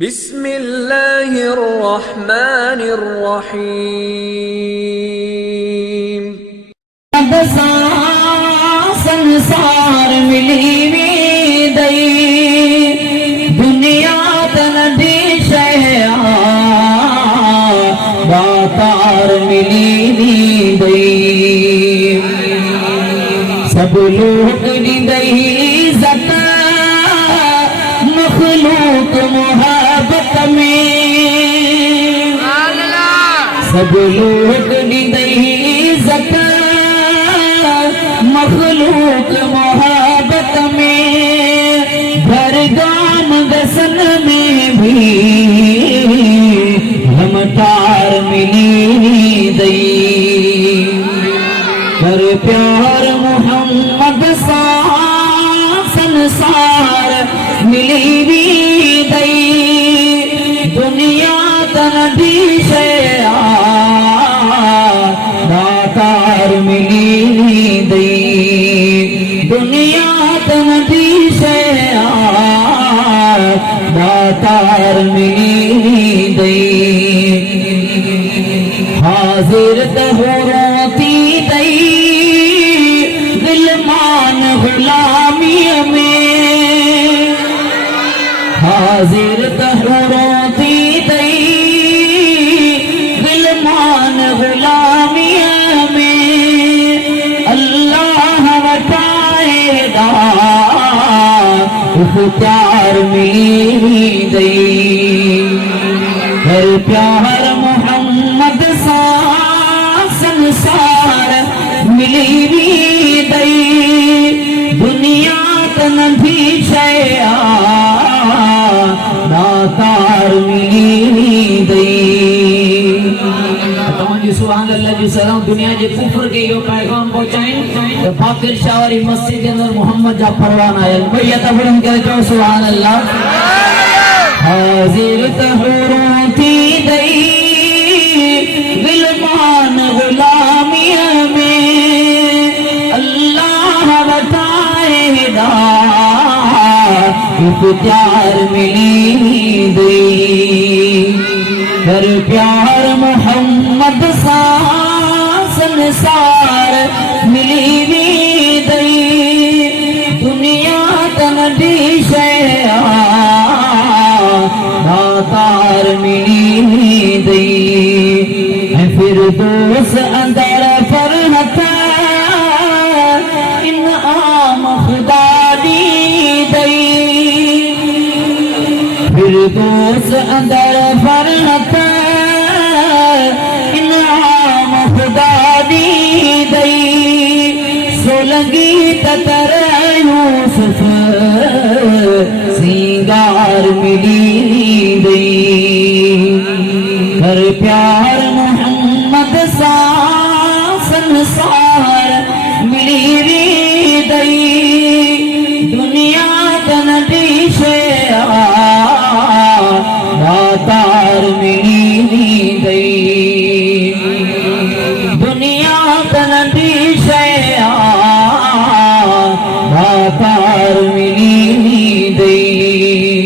बिस्मिल्लाहिर्रहमानिर्रहीम। संसार मिली वी दई दुनिया तन दिशा दातार मिली वी दई सब लोग दई इज्जत मखलूक मोहब्बत में सब लोग दई इज्जत मखलूक मोहब्बत में भर गाम दसन में भी हम तार मिली दई पर प्यार मोहम्मद सा संसार मिली भी दई दुनिया तन दिशा दातार मिली दई दुनिया तन दिशा दातार मिली दई हाजिर तहोरोती दई दिलमान गुलामी में हाजिर तहोरोती दई दिलमान गुलामी में अल्लाह वटाएगा प्यार मिली दई हर प्यार मोहम्मद सा संसार मिली दई दुनिया तन दिशा दातार मिली दई सुभान अल्लाह जी सलाम दुनिया जे कुफर के यो पैगाम पहुंचाएं तो फाकिर शावरी मस्जिद के अंदर मोहम्मद जा परवान आयल भैया तबरम करे जो सुभान अल्लाह हाजिर तहरोती दई दिलमान गुलामी में अल्लाह बताएगा प्यार मिली दई हर प्यार मोहम्मद सा संसार मिली दई दुनिया तन दिशा दातार मिली दई फिर दोस अंदर फरहत इन आम खुदा दी दई फिर दोस अंदर फरहत इनाम खुदा दी दई सोलंगी ततर यूसुफ सिंगार मिली दई हर प्यार मोहम्मद सा संसार